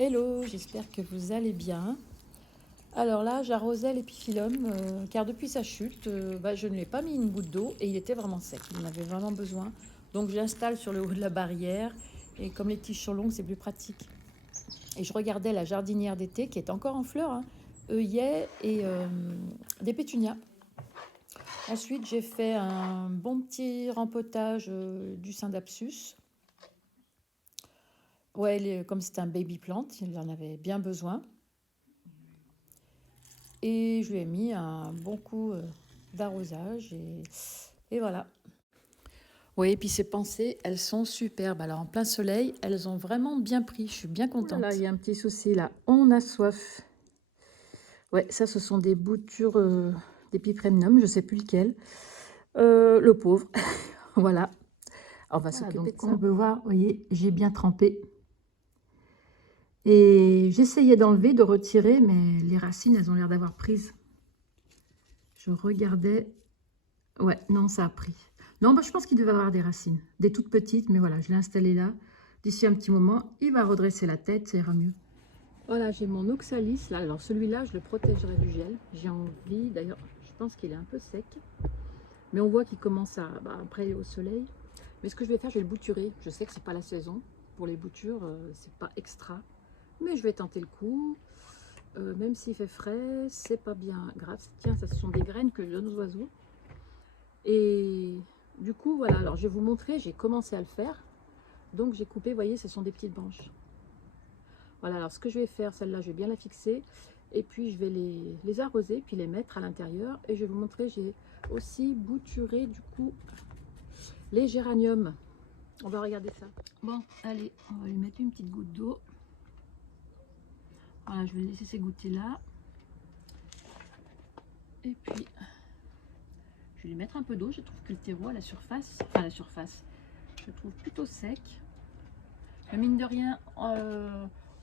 Hello, j'espère que vous allez bien. Alors là, j'arrosais l'épiphyllum car depuis sa chute, je ne lui ai pas mis une goutte d'eau et il était vraiment sec. Il en avait vraiment besoin. Donc je l'installe sur le haut de la barrière et comme les tiges sont longues, c'est plus pratique. Et je regardais la jardinière d'été qui est encore en fleurs, hein, œillets et des pétunias. Ensuite, j'ai fait un bon petit rempotage du Syndapsus. Ouais, comme c'est un baby plant, il en avait bien besoin. Et je lui ai mis un bon coup d'arrosage et voilà. Oui, et puis ces pensées, elles sont superbes. Alors en plein soleil, elles ont vraiment bien pris. Je suis bien contente. Voilà, il y a un petit souci là. On a soif. Ouais, ça, ce sont des boutures d'épiprémnum, je ne sais plus lequel. Le pauvre. Voilà. On va s'occuper de ça. Comme on peut voir, vous voyez, j'ai bien trempé. Et j'essayais d'enlever, de retirer, mais les racines, elles ont l'air d'avoir prise. Je regardais. Ouais, non, ça a pris. Non, je pense qu'il devait avoir des racines. Des toutes petites, mais voilà, je l'ai installé là. D'ici un petit moment, il va redresser la tête, ça ira mieux. Voilà, j'ai mon oxalis là. Alors celui-là, je le protégerai du gel. J'ai envie, d'ailleurs, je pense qu'il est un peu sec. Mais on voit qu'il commence à, après au soleil. Mais ce que je vais faire, je vais le bouturer. Je sais que c'est pas la saison. Pour les boutures, c'est pas extra. Mais je vais tenter le coup. Même s'il fait frais, c'est pas bien grave. Tiens, ça, ce sont des graines que je donne aux oiseaux. Et du coup, voilà, alors je vais vous montrer, j'ai commencé à le faire. Donc j'ai coupé, vous voyez, ce sont des petites branches. Voilà, alors ce que je vais faire, celle-là, je vais bien la fixer. Et puis je vais les arroser, puis les mettre à l'intérieur. Et je vais vous montrer, j'ai aussi bouturé du coup les géraniums. On va regarder ça. Bon, allez, on va lui mettre une petite goutte d'eau. Voilà, je vais laisser s'égoutter là. Et puis, je vais lui mettre un peu d'eau. Je trouve que le terreau à la surface, je le trouve plutôt sec. Mais mine de rien,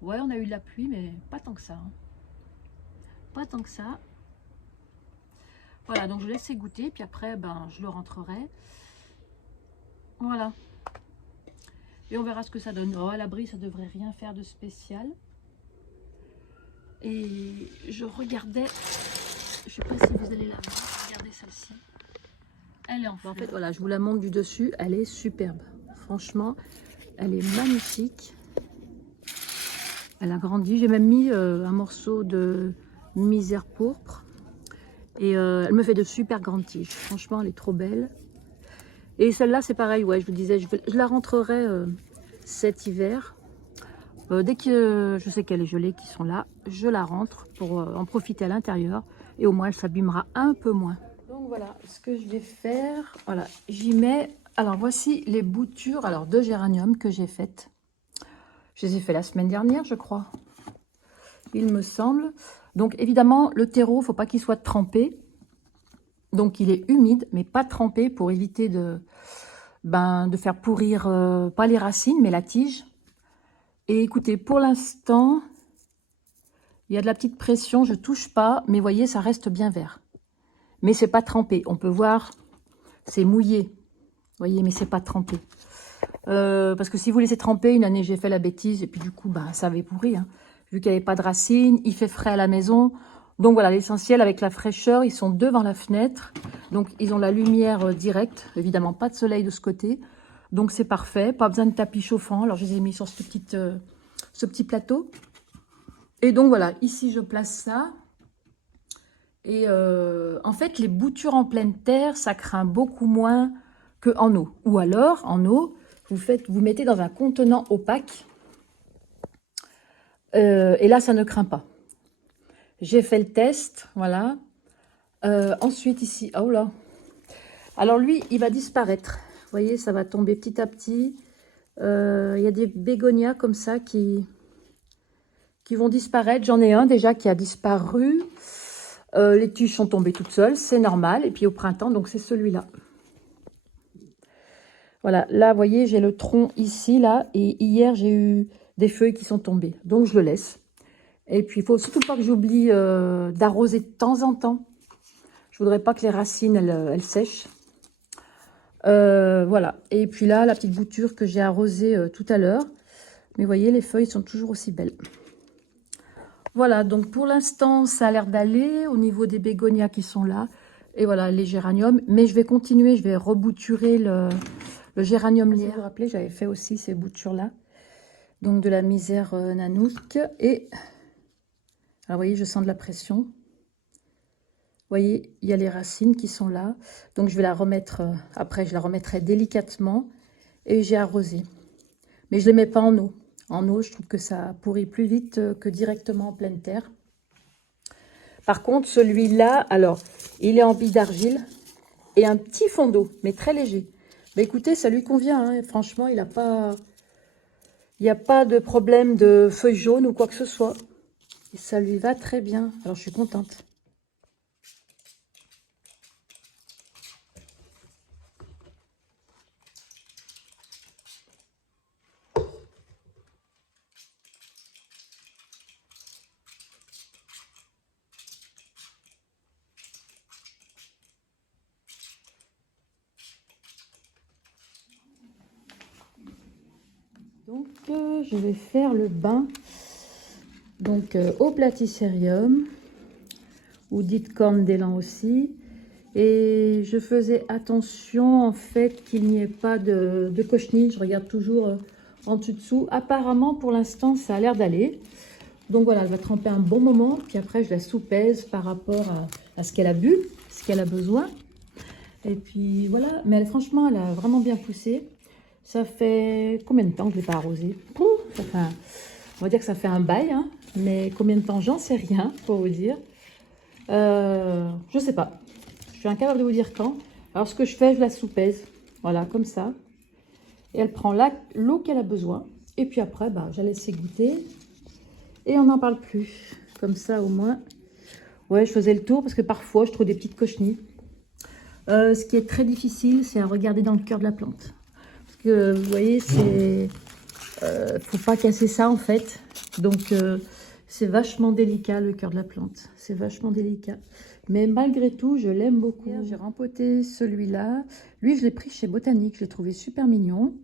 ouais, on a eu de la pluie, mais pas tant que ça. Hein. Pas tant que ça. Voilà, donc je laisse égoutter, puis après, je le rentrerai. Voilà. Et on verra ce que ça donne. Oh, à l'abri, ça devrait rien faire de spécial. Et je regardais, je sais pas si vous allez la voir, regardez celle-ci. Elle est en fleurs. En fait, voilà, je vous la montre du dessus, elle est superbe. Franchement, elle est magnifique. Elle a grandi. J'ai même mis un morceau de misère pourpre. Et elle me fait de super grandes tiges. Franchement, elle est trop belle. Et celle-là, c'est pareil. Ouais, je vous disais, je la rentrerai cet hiver. Dès que je sais qu'elle est gelée, qui sont là, je la rentre pour en profiter à l'intérieur. Et au moins, elle s'abîmera un peu moins. Donc voilà, ce que je vais faire. Voilà, j'y mets. Alors voici les boutures de géranium que j'ai faites. Je les ai fait la semaine dernière, je crois. Il me semble. Donc évidemment, le terreau, il ne faut pas qu'il soit trempé. Donc il est humide, mais pas trempé pour éviter de faire pourrir, pas les racines, mais la tige. Et écoutez, pour l'instant, il y a de la petite pression, je ne touche pas, mais voyez, ça reste bien vert. Mais c'est pas trempé. On peut voir, c'est mouillé. Vous voyez, mais c'est pas trempé. Parce que si vous laissez tremper, une année j'ai fait la bêtise, et puis du coup, ça avait pourri. Hein. Vu qu'il n'y avait pas de racines, il fait frais à la maison. Donc voilà, l'essentiel avec la fraîcheur, ils sont devant la fenêtre. Donc ils ont la lumière directe, évidemment pas de soleil de ce côté. Donc c'est parfait, pas besoin de tapis chauffant. Alors je les ai mis sur ce petit plateau. Et donc voilà, ici je place ça. Et en fait, les boutures en pleine terre, ça craint beaucoup moins qu'en eau. Ou alors, en eau, vous mettez dans un contenant opaque. Et là, ça ne craint pas. J'ai fait le test, voilà. Ensuite, ici, oh là. Alors lui, il va disparaître. Vous voyez, ça va tomber petit à petit. Il y a des bégonias comme ça qui vont disparaître. J'en ai un déjà qui a disparu. Les tiges sont tombées toutes seules, c'est normal. Et puis au printemps, donc c'est celui-là. Voilà, là, vous voyez, j'ai le tronc ici, là. Et hier, j'ai eu des feuilles qui sont tombées. Donc, je le laisse. Et puis, il faut surtout pas que j'oublie d'arroser de temps en temps. Je voudrais pas que les racines, elles sèchent. Voilà. Et puis là, la petite bouture que j'ai arrosée tout à l'heure. Mais vous voyez, les feuilles sont toujours aussi belles. Voilà, donc pour l'instant, ça a l'air d'aller au niveau des bégonias qui sont là. Et voilà, les géraniums. Mais je vais continuer, je vais rebouturer le géranium lierre. Vous vous rappelez, j'avais fait aussi ces boutures-là. Donc de la misère nanouk. Et, alors vous voyez, je sens de la pression. Vous voyez, il y a les racines qui sont là. Donc je vais la remettre, après je la remettrai délicatement. Et j'ai arrosé. Mais je ne les mets pas en eau. En eau, je trouve que ça pourrit plus vite que directement en pleine terre. Par contre, celui-là, alors, il est en billes d'argile et un petit fond d'eau, mais très léger. Mais écoutez, ça lui convient, hein. Franchement, il n'y a pas de problème de feuilles jaunes ou quoi que ce soit. Et ça lui va très bien. Alors, je suis contente. Donc, je vais faire le bain donc, au platycerium, ou dites corne d'élan aussi. Et je faisais attention en fait qu'il n'y ait pas de cochenille. Je regarde toujours en dessous. Apparemment, pour l'instant, ça a l'air d'aller. Donc voilà, elle va tremper un bon moment. Puis après, je la soupèse par rapport à ce qu'elle a bu, ce qu'elle a besoin. Et puis voilà. Mais franchement, elle a vraiment bien poussé. Ça fait combien de temps que je ne l'ai pas arrosée? On va dire que ça fait un bail. Hein, mais combien de temps, j'en sais rien, pour vous dire. Je ne sais pas. Je suis incapable de vous dire quand. Alors, ce que je fais, je la soupèse. Voilà, comme ça. Et elle prend l'eau qu'elle a besoin. Et puis après, bah, je la laisse égoutter. Et on n'en parle plus. Comme ça, au moins. Ouais, je faisais le tour parce que parfois, je trouve des petites cochenilles. Ce qui est très difficile, c'est à regarder dans le cœur de la plante. Parce que, vous voyez, c'est... faut pas casser ça, en fait. Donc, c'est vachement délicat, le cœur de la plante. C'est vachement délicat. Mais malgré tout, je l'aime beaucoup. J'ai rempoté celui-là. Lui, je l'ai pris chez Botanique. Je l'ai trouvé super mignon.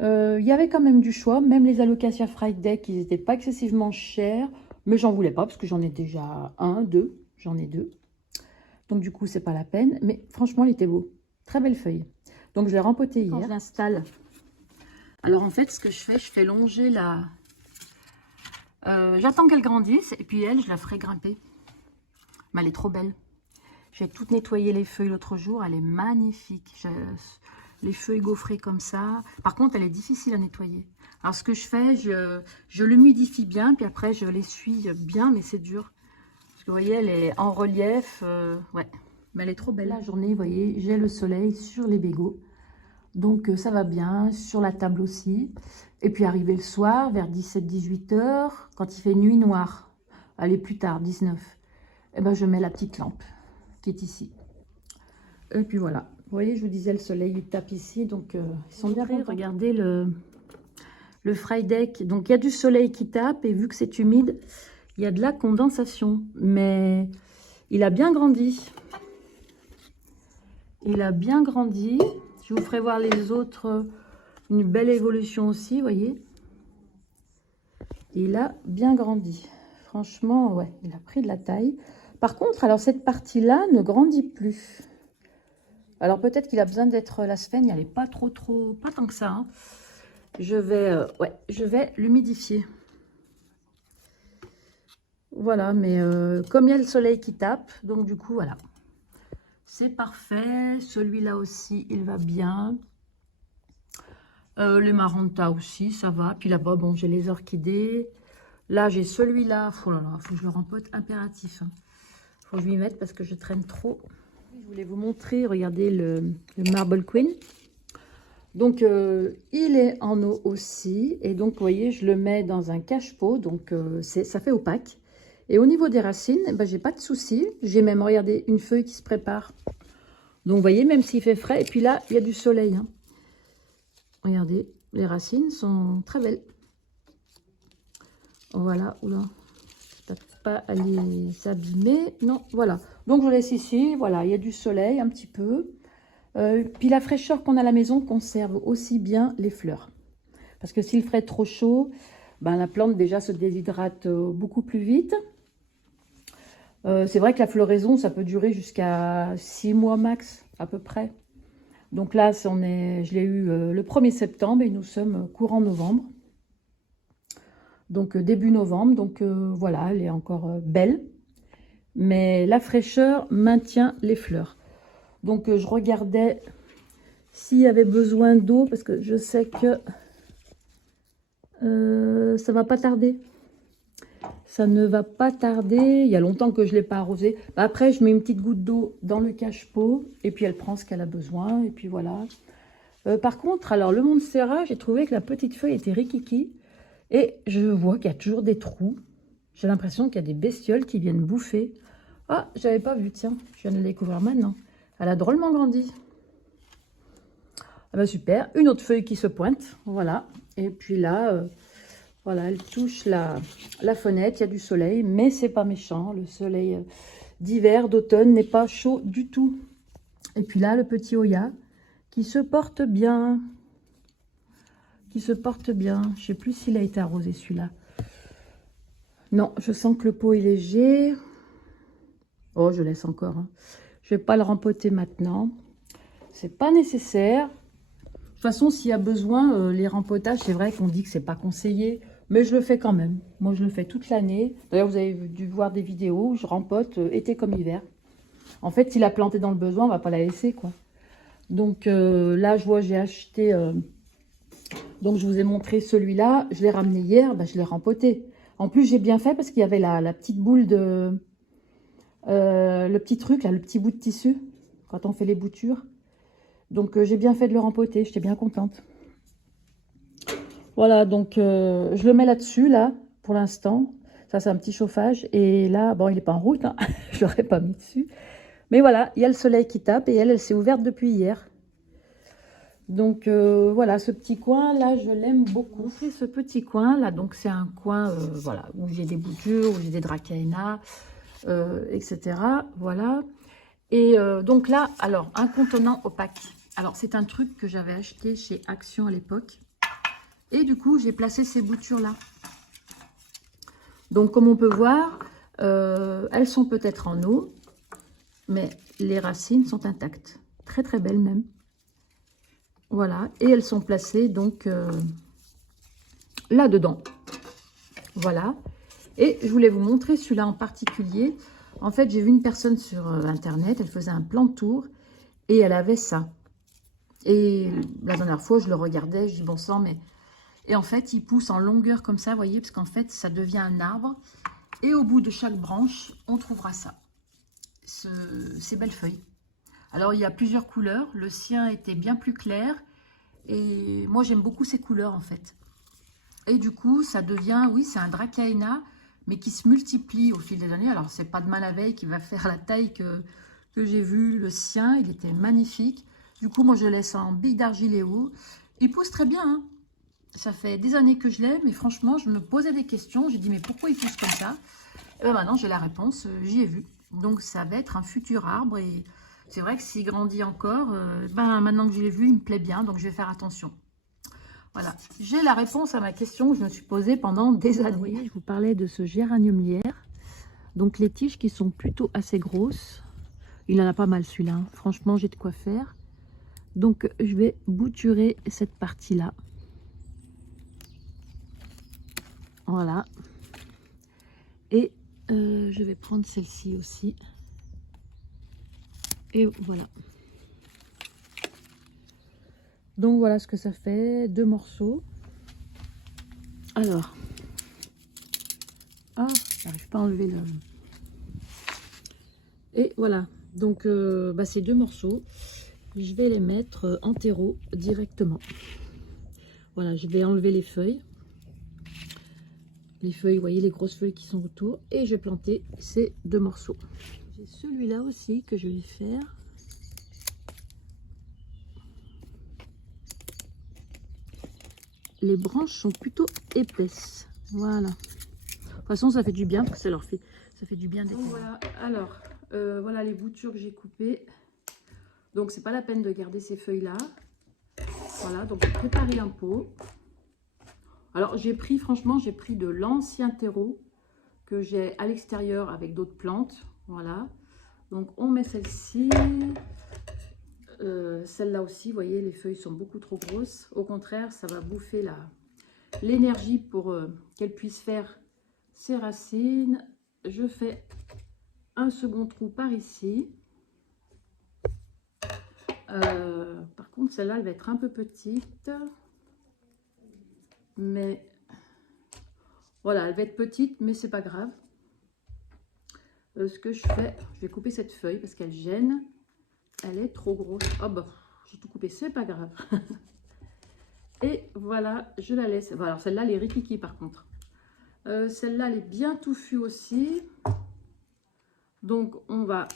Il y avait quand même du choix. Même les Alocasia Frygdeck, ils n'étaient pas excessivement chers. Mais j'en voulais pas parce que j'en ai déjà deux. J'en ai deux. Donc du coup, c'est pas la peine. Mais franchement, il était beau. Très belle feuille. Donc je l'ai rempoté hier. Quand je l'installe. Alors en fait, ce que je fais longer la... j'attends qu'elle grandisse. Et puis elle, je la ferai grimper. Mais elle est trop belle. J'ai tout nettoyé les feuilles l'autre jour. Elle est magnifique. Les feuilles gaufrées comme ça. Par contre, elle est difficile à nettoyer. Alors, ce que je fais, je l'humidifie bien. Puis après, je l'essuie bien. Mais c'est dur. Parce que vous voyez, elle est en relief. Ouais. Mais elle est trop belle. La journée, vous voyez, j'ai le soleil sur les bégots. Donc, ça va bien. Sur la table aussi. Et puis, arrivé le soir, vers 17-18 heures, quand il fait nuit noire. Allez, plus tard, 19. Et ben, je mets la petite lampe qui est ici. Et puis voilà. Vous voyez, je vous disais, le soleil, il tape ici. Donc, ils sont bien contents. Regardez le Frygdeck. Donc, il y a du soleil qui tape. Et vu que c'est humide, il y a de la condensation. Mais il a bien grandi. Il a bien grandi. Je vous ferai voir les autres. Une belle évolution aussi, vous voyez. Il a bien grandi. Franchement, ouais, il a pris de la taille. Par contre, alors cette partie-là ne grandit plus. Alors peut-être qu'il a besoin d'être... La sphène, elle n'est pas trop... Pas tant que ça. Hein. Je vais l'humidifier. Voilà, mais comme il y a le soleil qui tape, donc du coup, voilà. C'est parfait. Celui-là aussi, il va bien. Les Maranta aussi, ça va. Puis là-bas, bon, j'ai les orchidées. Là, j'ai celui-là. Oh là là, faut que je le rempote impératif. Hein. Faut que je m'y mette parce que je traîne trop. Je voulais vous montrer, regardez le Marble Queen. Donc, il est en eau aussi. Et donc, vous voyez, je le mets dans un cache-pot. Donc, ça fait opaque. Et au niveau des racines, ben, j'ai pas de souci. J'ai même, regardez, une feuille qui se prépare. Donc, vous voyez, même s'il fait frais. Et puis là, il y a du soleil. Hein. Regardez, les racines sont très belles. Voilà, oula. J'espère pas aller s'abîmer. Non, voilà. Donc, je laisse ici. Voilà, il y a du soleil un petit peu. Puis la fraîcheur qu'on a à la maison conserve aussi bien les fleurs. Parce que s'il ferait trop chaud, ben, la plante déjà se déshydrate beaucoup plus vite. C'est vrai que la floraison, ça peut durer jusqu'à 6 mois max, à peu près. Donc là, je l'ai eu le 1er septembre et nous sommes courant novembre. Donc début novembre, donc voilà, elle est encore belle. Mais la fraîcheur maintient les fleurs. Donc je regardais s'il y avait besoin d'eau, parce que je sais que ça va pas tarder. Ça ne va pas tarder. Il y a longtemps que je ne l'ai pas arrosée. Bah, après, je mets une petite goutte d'eau dans le cache-pot. Et puis, elle prend ce qu'elle a besoin. Et puis, voilà. Par contre, alors, le Monstera, j'ai trouvé que la petite feuille était rikiki. Et je vois qu'il y a toujours des trous. J'ai l'impression qu'il y a des bestioles qui viennent bouffer. Ah, j'avais pas vu, tiens. Je viens de le découvrir maintenant. Elle a drôlement grandi. Ah bah, super. Une autre feuille qui se pointe. Voilà. Et puis là... voilà, elle touche la fenêtre, il y a du soleil, mais c'est pas méchant. Le soleil d'hiver, d'automne n'est pas chaud du tout. Et puis là, le petit Oya qui se porte bien. Qui se porte bien. Je sais plus s'il a été arrosé celui-là. Non, je sens que le pot est léger. Oh, je laisse encore. Hein. Je vais pas le rempoter maintenant. C'est pas nécessaire. De toute façon, s'il y a besoin, les rempotages, c'est vrai qu'on dit que c'est pas conseillé. Mais je le fais quand même. Moi, je le fais toute l'année. D'ailleurs, vous avez dû voir des vidéos où je rempote été comme hiver. En fait, s'il a planté dans le besoin, on va pas la laisser, quoi. Donc là, je vois, j'ai acheté... donc, je vous ai montré celui-là. Je l'ai ramené hier, bah, je l'ai rempoté. En plus, j'ai bien fait parce qu'il y avait la petite boule de... le petit truc, là, le petit bout de tissu, quand on fait les boutures. Donc, j'ai bien fait de le rempoter. J'étais bien contente. Voilà, donc je le mets là-dessus, là, pour l'instant. Ça, c'est un petit chauffage. Et là, bon, il n'est pas en route, hein. Je ne l'aurais pas mis dessus. Mais voilà, il y a le soleil qui tape et elle s'est ouverte depuis hier. Donc voilà, ce petit coin, là, je l'aime beaucoup. C'est ce petit coin, là, donc c'est un coin, voilà, où j'ai des boutures, où j'ai des dracaena, etc. Voilà. Et donc là, alors, un contenant opaque. Alors, c'est un truc que j'avais acheté chez Action à l'époque. Et du coup, j'ai placé ces boutures-là. Donc, comme on peut voir, elles sont peut-être en eau, mais les racines sont intactes. Très, très belles même. Voilà. Et elles sont placées, donc, là-dedans. Voilà. Et je voulais vous montrer celui-là en particulier. En fait, j'ai vu une personne sur Internet, elle faisait un plan de tour et elle avait ça. Et la dernière fois, je le regardais, je dis, bon sang, mais... Et en fait, il pousse en longueur comme ça, vous voyez, parce qu'en fait, ça devient un arbre. Et au bout de chaque branche, on trouvera ça. Ces belles feuilles. Alors, il y a plusieurs couleurs. Le sien était bien plus clair. Et moi, j'aime beaucoup ces couleurs, en fait. Et du coup, ça devient, oui, c'est un dracaena, mais qui se multiplie au fil des années. Alors, c'est pas demain la veille qui va faire la taille que j'ai vu. Le sien, il était magnifique. Du coup, moi, je laisse en bille d'argiléo. Il pousse très bien, hein. Ça fait des années que je l'ai, mais franchement, je me posais des questions. J'ai dit, mais pourquoi il pousse comme ça? Et ben maintenant, j'ai la réponse, j'y ai vu. Donc, ça va être un futur arbre. Et c'est vrai que s'il grandit encore, ben, maintenant que je l'ai vu, il me plaît bien. Donc, je vais faire attention. Voilà, j'ai la réponse à ma question que je me suis posée pendant des années. Vous voyez, je vous parlais de ce géranium lierre. Donc, les tiges qui sont plutôt assez grosses. Il en a pas mal celui-là. Hein. Franchement, j'ai de quoi faire. Donc, je vais bouturer cette partie-là. Voilà. Et je vais prendre celle-ci aussi. Et voilà. Donc voilà ce que ça fait. 2 morceaux. Alors. Ah, j'arrive pas à enlever le... Et voilà. Donc bah, ces 2 morceaux, je vais les mettre en terreau directement. Voilà, je vais enlever les feuilles. Les feuilles, vous voyez les grosses feuilles qui sont autour. Et je vais planter ces 2 morceaux. J'ai celui-là aussi que je vais faire. Les branches sont plutôt épaisses. Voilà. De toute façon, ça fait du bien parce que ça fait du bien. Voilà. Alors, voilà les boutures que j'ai coupées. Donc, c'est pas la peine de garder ces feuilles-là. Voilà. Donc, j'ai préparé un pot. Alors j'ai pris, franchement, j'ai pris de l'ancien terreau que j'ai à l'extérieur avec d'autres plantes. Voilà. Donc on met celle-ci. Celle-là aussi, vous voyez, les feuilles sont beaucoup trop grosses. Au contraire, ça va bouffer l'énergie pour qu'elle puisse faire ses racines. Je fais un second trou par ici. Par contre, celle-là, elle va être un peu petite. Mais voilà, elle va être petite, mais c'est pas grave. Ce que je fais, je vais couper cette feuille parce qu'elle gêne. Elle est trop grosse. Oh bah, j'ai tout coupé, c'est pas grave. Et voilà, je la laisse. Voilà, alors celle-là, elle est rikiki par contre. Celle-là, elle est bien touffue aussi. Donc, on va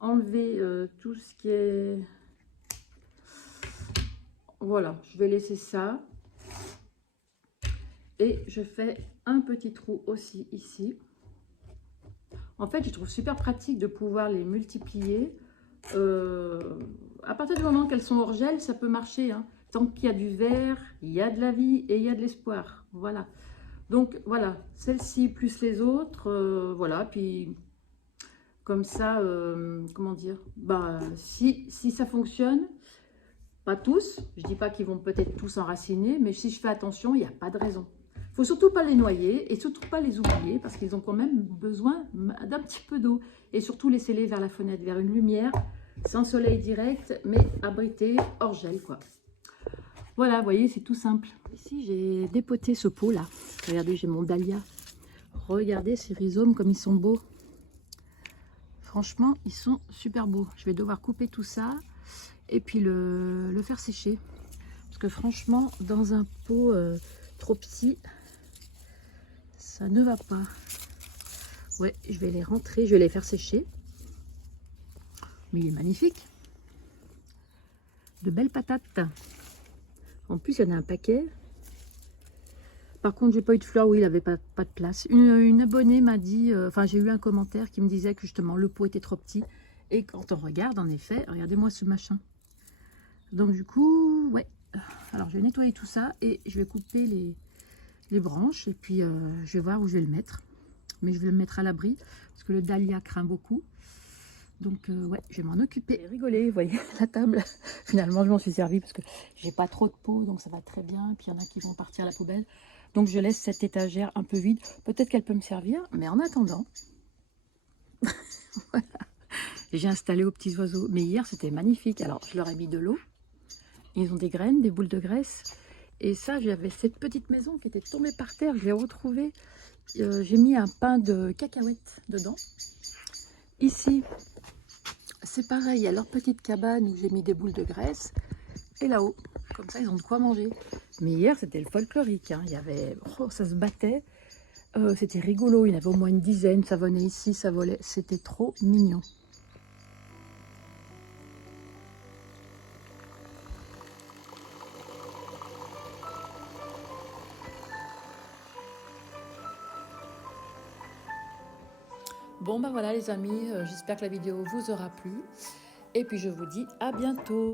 enlever tout ce qui est... Voilà, je vais laisser ça. Et je fais un petit trou aussi ici. En fait, je trouve super pratique de pouvoir les multiplier. À partir du moment qu'elles sont hors gel, ça peut marcher. Hein. Tant qu'il y a du vert, il y a de la vie et il y a de l'espoir. Voilà. Donc, voilà. Celle-ci plus les autres. Voilà. Puis, comme ça, comment dire, bah, si ça fonctionne, pas tous. Je ne dis pas qu'ils vont peut-être tous enraciner. Mais si je fais attention, il n'y a pas de raison. Il ne faut surtout pas les noyer et surtout pas les oublier parce qu'ils ont quand même besoin d'un petit peu d'eau. Et surtout laisser-les vers la fenêtre, vers une lumière, sans soleil direct, mais abrité, hors gel, quoi. Voilà, vous voyez, c'est tout simple. Ici, j'ai dépoté ce pot là. Regardez, j'ai mon dahlia. Regardez ces rhizomes comme ils sont beaux. Franchement, ils sont super beaux. Je vais devoir couper tout ça et puis le faire sécher. Parce que franchement, dans un pot trop petit, ça ne va pas. Ouais, je vais les rentrer, je vais les faire sécher. Mais il est magnifique. De belles patates. En plus, il y en a un paquet. Par contre, j'ai pas eu de fleurs où il n'avait pas de place. Une abonnée m'a dit, enfin j'ai eu un commentaire qui me disait que justement le pot était trop petit. Et quand on regarde, en effet, regardez-moi ce machin. Donc du coup, ouais. Alors je vais nettoyer tout ça et je vais couper les branches. Et puis je vais voir où je vais le mettre. Mais je vais le mettre à l'abri parce que le dahlia craint beaucoup. Donc ouais, je vais m'en occuper. Rigoler, vous voyez, la table. Finalement, je m'en suis servi parce que j'ai pas trop de pot, donc ça va très bien. Puis il y en a qui vont partir à la poubelle. Donc je laisse cette étagère un peu vide. Peut-être qu'elle peut me servir, mais en attendant, voilà. J'ai installé aux petits oiseaux. Mais hier, c'était magnifique. Alors, je leur ai mis de l'eau. Ils ont des graines, des boules de graisse. Et ça, j'avais cette petite maison qui était tombée par terre. Je l'ai retrouvée. J'ai mis un pain de cacahuètes dedans. Ici, c'est pareil. Il y a leur petite cabane où j'ai mis des boules de graisse. Et là-haut, comme ça, ils ont de quoi manger. Mais hier, c'était le folklorique. Hein. Il y avait... Oh, ça se battait. C'était rigolo. Il y en avait au moins une dizaine. Ça venait ici, ça volait. C'était trop mignon. Bon ben voilà les amis, j'espère que la vidéo vous aura plu. Et puis je vous dis à bientôt.